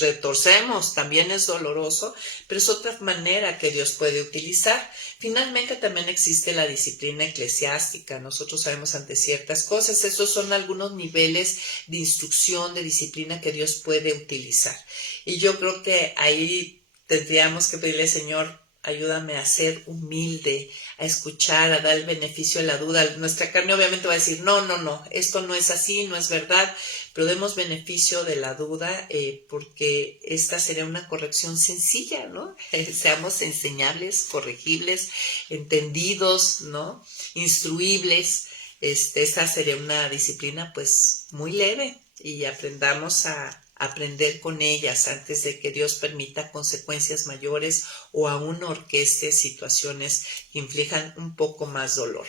retorcemos, también es doloroso, pero es otra manera que Dios puede utilizar. Finalmente también existe la disciplina eclesiástica. Nosotros sabemos ante ciertas cosas, esos son algunos niveles de instrucción, de disciplina que Dios puede utilizar. Y yo creo que ahí tendríamos que pedirle, Señor, ayúdame a ser humilde, a escuchar, a dar el beneficio de la duda. Nuestra carne obviamente va a decir, no, esto no es así, no es verdad, pero demos beneficio de la duda, porque esta sería una corrección sencilla, ¿no? Seamos enseñables, corregibles, entendidos, ¿no? Instruibles. Esta sería una disciplina pues muy leve, y aprendamos a aprender con ellas antes de que Dios permita consecuencias mayores o aún orqueste situaciones que inflijan un poco más dolor.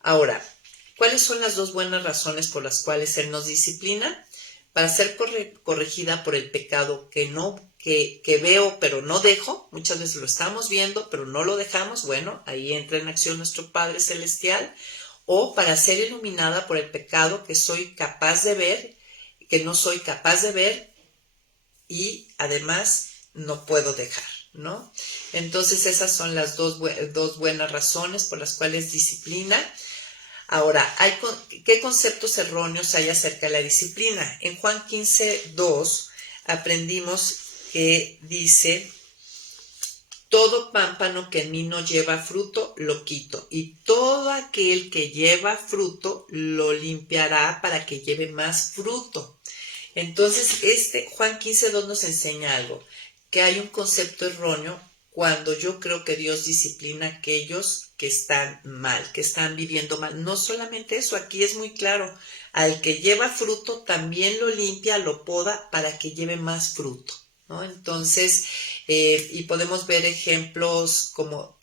Ahora, ¿cuáles son las dos buenas razones por las cuales Él nos disciplina? Para ser corregida por el pecado que veo pero no dejo. Muchas veces lo estamos viendo pero no lo dejamos. Bueno, ahí entra en acción nuestro Padre Celestial. O para ser iluminada por el pecado que soy capaz de ver, que no soy capaz de ver, y además no puedo dejar, ¿no? Entonces esas son las dos buenas razones por las cuales disciplina. Ahora, ¿qué conceptos erróneos hay acerca de la disciplina? En Juan 15:2 aprendimos que dice: todo pámpano que en mí no lleva fruto, lo quito, y todo aquel que lleva fruto, lo limpiará para que lleve más fruto. Entonces, Juan 15:2 nos enseña algo, que hay un concepto erróneo cuando yo creo que Dios disciplina a aquellos que están mal, que están viviendo mal. No solamente eso, aquí es muy claro, al que lleva fruto también lo limpia, lo poda para que lleve más fruto, ¿no? Entonces, y podemos ver ejemplos como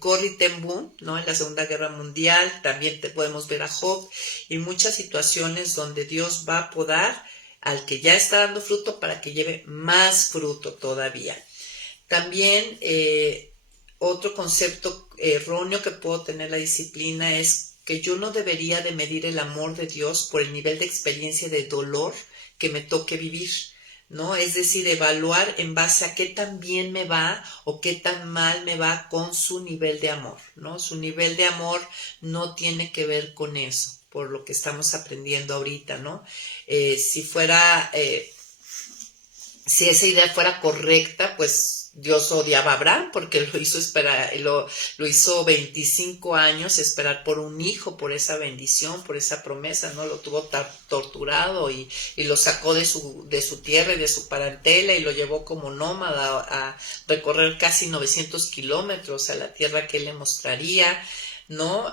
Corrie ten Boom, ¿no? En la Segunda Guerra Mundial, también podemos ver a Job, y muchas situaciones donde Dios va a podar al que ya está dando fruto para que lleve más fruto todavía. También otro concepto erróneo que puedo tener la disciplina es que yo no debería de medir el amor de Dios por el nivel de experiencia de dolor que me toque vivir, ¿no? Es decir, evaluar en base a qué tan bien me va o qué tan mal me va con su nivel de amor, ¿no? Su nivel de amor no tiene que ver con eso, por lo que estamos aprendiendo ahorita, ¿no? Si esa idea fuera correcta, pues Dios odiaba a Abraham porque lo hizo esperar, lo hizo 25 años esperar por un hijo, por esa bendición, por esa promesa, ¿no? Lo tuvo torturado y lo sacó de su tierra y de su parentela y lo llevó como nómada a recorrer casi 900 kilómetros a la tierra que él le mostraría, ¿no?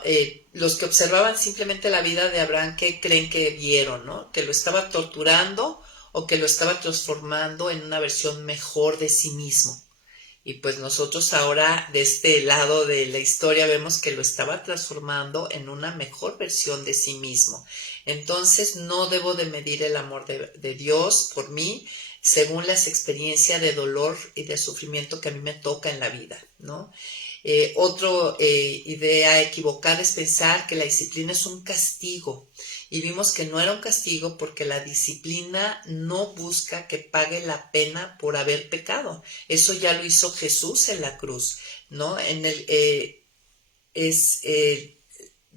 Los que observaban simplemente la vida de Abraham, ¿qué creen que vieron, no? Que lo estaba torturando o que lo estaba transformando en una versión mejor de sí mismo. Y pues nosotros ahora de este lado de la historia vemos que lo estaba transformando en una mejor versión de sí mismo. Entonces no debo de medir el amor de Dios por mí según las experiencias de dolor y de sufrimiento que a mí me toca en la vida, ¿no? Otra idea equivocada es pensar que la disciplina es un castigo. Y vimos que no era un castigo porque la disciplina no busca que pague la pena por haber pecado. Eso ya lo hizo Jesús en la cruz, ¿no?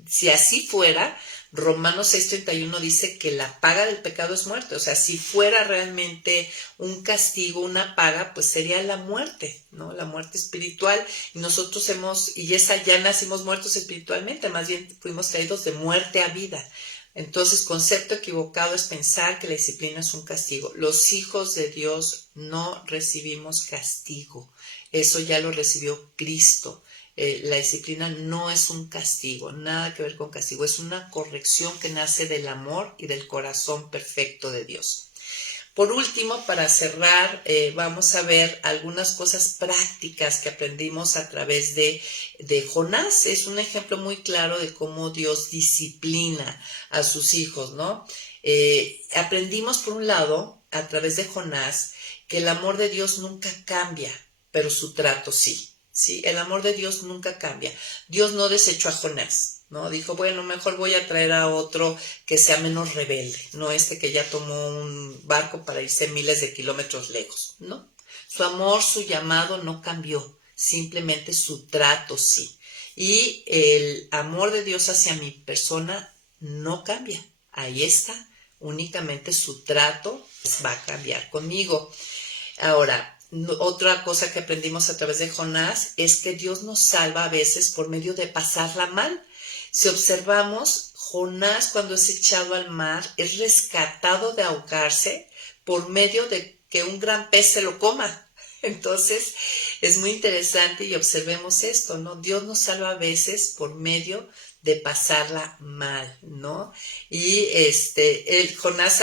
Si así fuera, Romanos 6:31 dice que la paga del pecado es muerte. O sea, si fuera realmente un castigo, una paga, pues sería la muerte, ¿no? La muerte espiritual. Y nosotros ya nacimos muertos espiritualmente, más bien fuimos traídos de muerte a vida. Entonces, concepto equivocado es pensar que la disciplina es un castigo. Los hijos de Dios no recibimos castigo. Eso ya lo recibió Cristo. La disciplina no es un castigo, nada que ver con castigo, es una corrección que nace del amor y del corazón perfecto de Dios. Por último, para cerrar, vamos a ver algunas cosas prácticas que aprendimos a través de Jonás. Es un ejemplo muy claro de cómo Dios disciplina a sus hijos, ¿no? Aprendimos, por un lado, a través de Jonás, que el amor de Dios nunca cambia, pero su trato sí. ¿Sí? El amor de Dios nunca cambia. Dios no desechó a Jonás, ¿no? Dijo, bueno, mejor voy a traer a otro que sea menos rebelde, no que ya tomó un barco para irse miles de kilómetros lejos, ¿no? Su amor, su llamado no cambió, simplemente su trato sí. Y el amor de Dios hacia mi persona no cambia, ahí está, únicamente su trato va a cambiar conmigo. Ahora, otra cosa que aprendimos a través de Jonás es que Dios nos salva a veces por medio de pasarla mal. Si observamos, Jonás cuando es echado al mar es rescatado de ahogarse por medio de que un gran pez se lo coma. Entonces, es muy interesante y observemos esto, ¿no? Dios nos salva a veces por medio de pasarla mal, ¿no? Y Jonás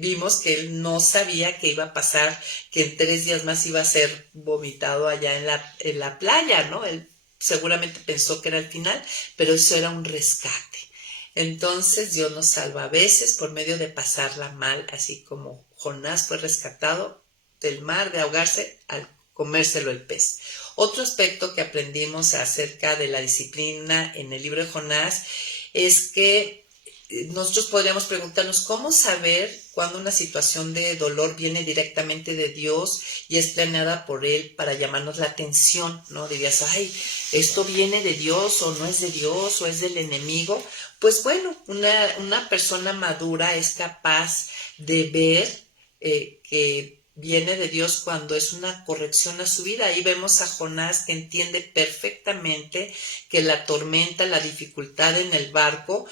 vimos que él no sabía que iba a pasar, que en 3 días más iba a ser vomitado allá en la playa, ¿no? Él seguramente pensó que era el final, pero eso era un rescate. Entonces Dios nos salva a veces por medio de pasarla mal, así como Jonás fue rescatado del mar, de ahogarse al comérselo el pez. Otro aspecto que aprendimos acerca de la disciplina en el libro de Jonás es que nosotros podríamos preguntarnos cómo saber cuando una situación de dolor viene directamente de Dios y es planeada por Él para llamarnos la atención, ¿no? Dirías, ay, ¿esto viene de Dios o no es de Dios o es del enemigo? Pues bueno, una persona madura es capaz de ver que viene de Dios cuando es una corrección a su vida. Ahí vemos a Jonás que entiende perfectamente que la tormenta, la dificultad en el barco,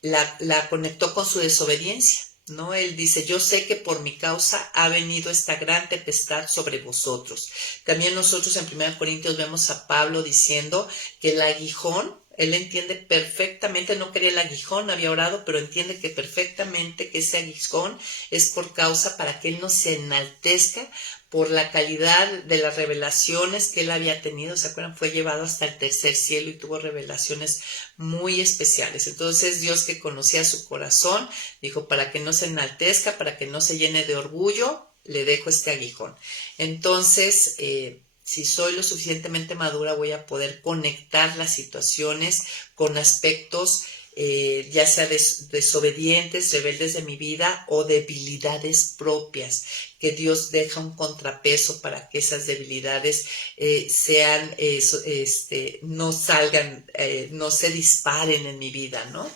la conectó con su desobediencia, ¿no? Él dice, yo sé que por mi causa ha venido esta gran tempestad sobre vosotros. También nosotros en 1 Corintios vemos a Pablo diciendo que el aguijón, él entiende perfectamente, no quería el aguijón, había orado, pero entiende que perfectamente que ese aguijón es por causa para que él no se enaltezca por la calidad de las revelaciones que él había tenido. ¿Se acuerdan? Fue llevado hasta el tercer cielo y tuvo revelaciones muy especiales. Entonces Dios, que conocía su corazón, dijo, para que no se enaltezca, para que no se llene de orgullo, le dejo este aguijón. Entonces, si soy lo suficientemente madura, voy a poder conectar las situaciones con aspectos ya sea desobedientes, rebeldes de mi vida o debilidades propias, que Dios deja un contrapeso para que esas debilidades sean, no salgan, no se disparen en mi vida, ¿no?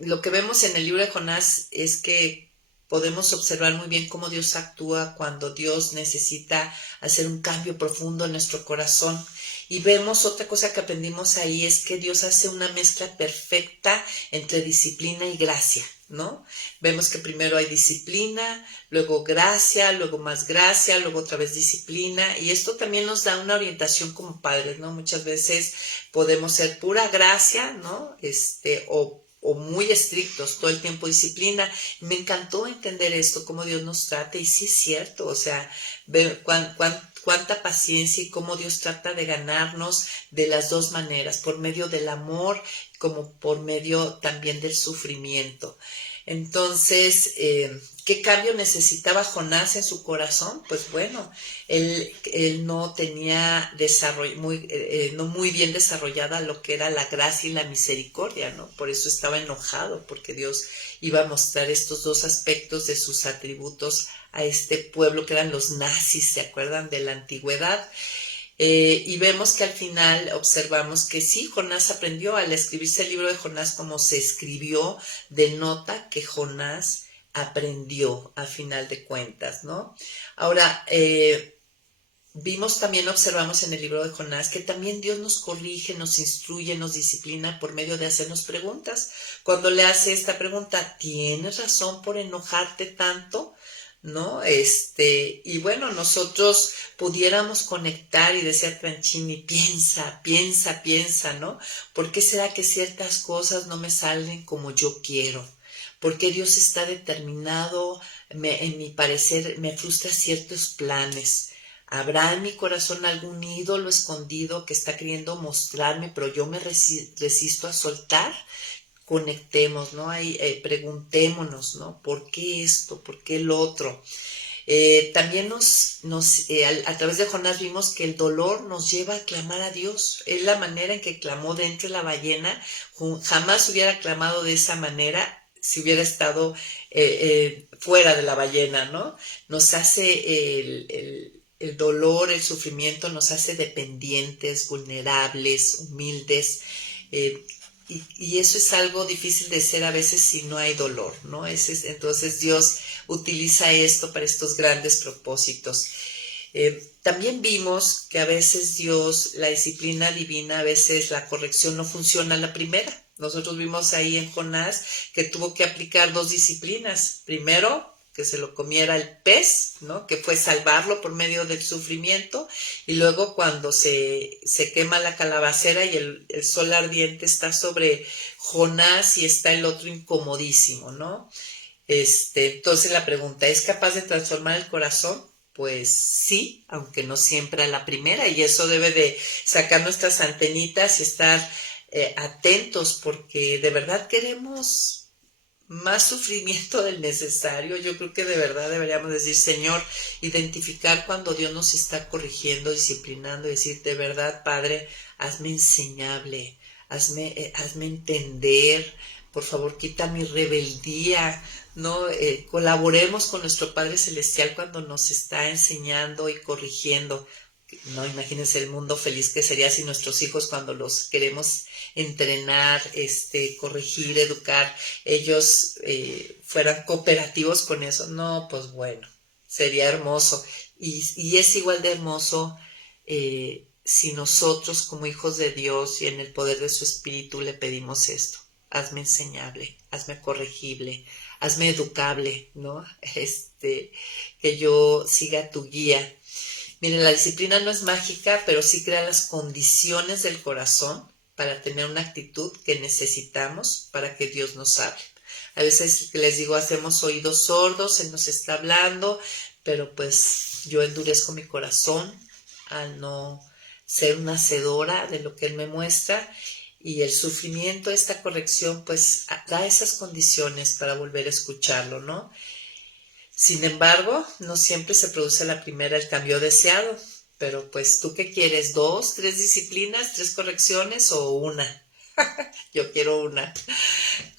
Lo que vemos en el libro de Jonás es que podemos observar muy bien cómo Dios actúa cuando Dios necesita hacer un cambio profundo en nuestro corazón. Y vemos otra cosa que aprendimos ahí, es que Dios hace una mezcla perfecta entre disciplina y gracia, ¿no? Vemos que primero hay disciplina, luego gracia, luego más gracia, luego otra vez disciplina, y esto también nos da una orientación como padres, ¿no? Muchas veces podemos ser pura gracia, ¿no? O muy estrictos, todo el tiempo disciplina. Me encantó entender esto, cómo Dios nos trata, y sí es cierto, o sea, ver cuánta paciencia y cómo Dios trata de ganarnos de las dos maneras, por medio del amor como por medio también del sufrimiento. Entonces, ¿qué cambio necesitaba Jonás en su corazón? Pues bueno, él no tenía no muy bien desarrollada lo que era la gracia y la misericordia, ¿no? Por eso estaba enojado, porque Dios iba a mostrar estos dos aspectos de sus atributos a este pueblo que eran los nazis, ¿se acuerdan? De la antigüedad. Y vemos que al final observamos que sí, Jonás aprendió. Al escribirse el libro de Jonás como se escribió, denota que Jonás aprendió a final de cuentas, ¿no? Ahora, observamos en el libro de Jonás que también Dios nos corrige, nos instruye, nos disciplina por medio de hacernos preguntas. Cuando le hace esta pregunta, ¿tienes razón por enojarte tanto? ¿No? Y bueno, nosotros pudiéramos conectar y decir, Tranchini, piensa, ¿no? ¿Por qué será que ciertas cosas no me salen como yo quiero? ¿Por qué Dios está determinado, en mi parecer, me frustra ciertos planes? ¿Habrá en mi corazón algún ídolo escondido que está queriendo mostrarme, pero yo me resisto a soltar? Conectemos, ¿no? Preguntémonos, ¿no? ¿Por qué esto? ¿Por qué el otro? También a través de Jonás vimos que el dolor nos lleva a clamar a Dios. Es la manera en que clamó dentro de la ballena. Jamás hubiera clamado de esa manera si hubiera estado fuera de la ballena, ¿no? Nos hace el dolor, el sufrimiento, nos hace dependientes, vulnerables, humildes, y eso es algo difícil de ser a veces si no hay dolor, ¿no? Entonces Dios utiliza esto para estos grandes propósitos. También vimos que a veces Dios, la disciplina divina, a veces la corrección no funciona a la primera. Nosotros vimos ahí en Jonás que tuvo que aplicar dos disciplinas. Primero, que se lo comiera el pez, ¿no? Que fue salvarlo por medio del sufrimiento, y luego cuando se quema la calabacera y el sol ardiente está sobre Jonás y está el otro incomodísimo, ¿no? Entonces la pregunta, ¿es capaz de transformar el corazón? Pues sí, aunque no siempre a la primera, y eso debe de sacar nuestras antenitas y estar atentos, porque de verdad queremos más sufrimiento del necesario. Yo creo que de verdad deberíamos decir, Señor, identificar cuando Dios nos está corrigiendo, disciplinando, y decir, de verdad, Padre, hazme enseñable, hazme entender, por favor quita mi rebeldía, ¿no? Colaboremos con nuestro Padre Celestial cuando nos está enseñando y corrigiendo. No, imagínense el mundo feliz que sería si nuestros hijos cuando los queremos entrenar, corregir, educar, ellos fueran cooperativos con eso. No, pues bueno, sería hermoso. Y es igual de hermoso si nosotros como hijos de Dios y en el poder de su Espíritu le pedimos esto. Hazme enseñable, hazme corregible, hazme educable, ¿no? Que yo siga tu guía. Miren, la disciplina no es mágica, pero sí crea las condiciones del corazón para tener una actitud que necesitamos para que Dios nos hable. A veces les digo, hacemos oídos sordos, Él nos está hablando, pero pues yo endurezco mi corazón al no ser una hacedora de lo que Él me muestra, y el sufrimiento, esta corrección, pues da esas condiciones para volver a escucharlo, ¿no? Sin embargo, no siempre se produce la primera el cambio deseado, pero pues tú qué quieres, 2, 3 disciplinas, 3 correcciones o una. Yo quiero una.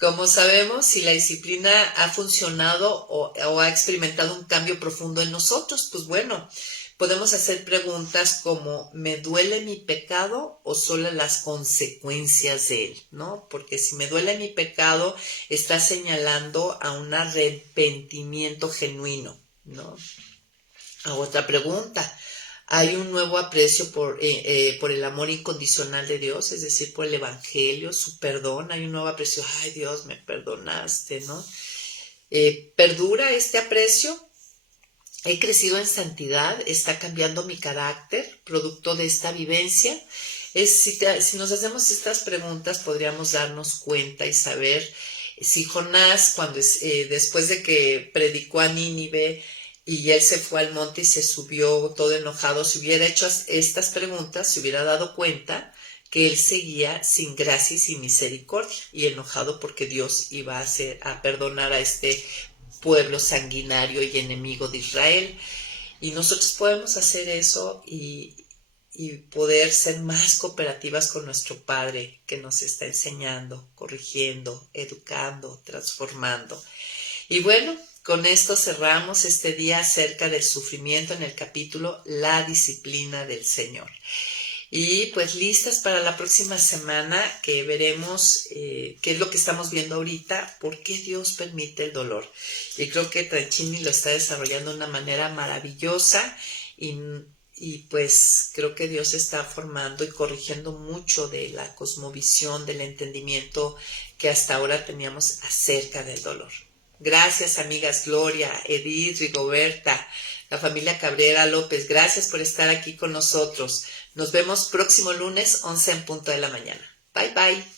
Como sabemos, si la disciplina ha funcionado o ha experimentado un cambio profundo en nosotros, pues bueno, podemos hacer preguntas como, ¿me duele mi pecado o solo las consecuencias de él? ¿No? Porque si me duele mi pecado, está señalando a un arrepentimiento genuino, ¿no? A otra pregunta, ¿hay un nuevo aprecio por el amor incondicional de Dios, es decir, por el Evangelio, su perdón? Hay un nuevo aprecio, ay Dios, me perdonaste, ¿no? ¿Perdura este aprecio? ¿He crecido en santidad? ¿Está cambiando mi carácter producto de esta vivencia? Si nos hacemos estas preguntas, podríamos darnos cuenta y saber si Jonás, después de que predicó a Nínive y él se fue al monte y se subió todo enojado, si hubiera hecho estas preguntas, se hubiera dado cuenta que él seguía sin gracia y sin misericordia y enojado porque Dios iba a perdonar a este pueblo sanguinario y enemigo de Israel. Y nosotros podemos hacer eso y poder ser más cooperativas con nuestro Padre que nos está enseñando, corrigiendo, educando, transformando. Y bueno, con esto cerramos este día acerca del sufrimiento en el capítulo La disciplina del Señor. Y pues listas para la próxima semana, que veremos qué es lo que estamos viendo ahorita, por qué Dios permite el dolor. Y creo que Tranchini lo está desarrollando de una manera maravillosa y pues creo que Dios está formando y corrigiendo mucho de la cosmovisión, del entendimiento que hasta ahora teníamos acerca del dolor. Gracias, amigas Gloria, Edith, Rigoberta, la familia Cabrera López, gracias por estar aquí con nosotros. Nos vemos próximo lunes, 11 en punto de la mañana. Bye, bye.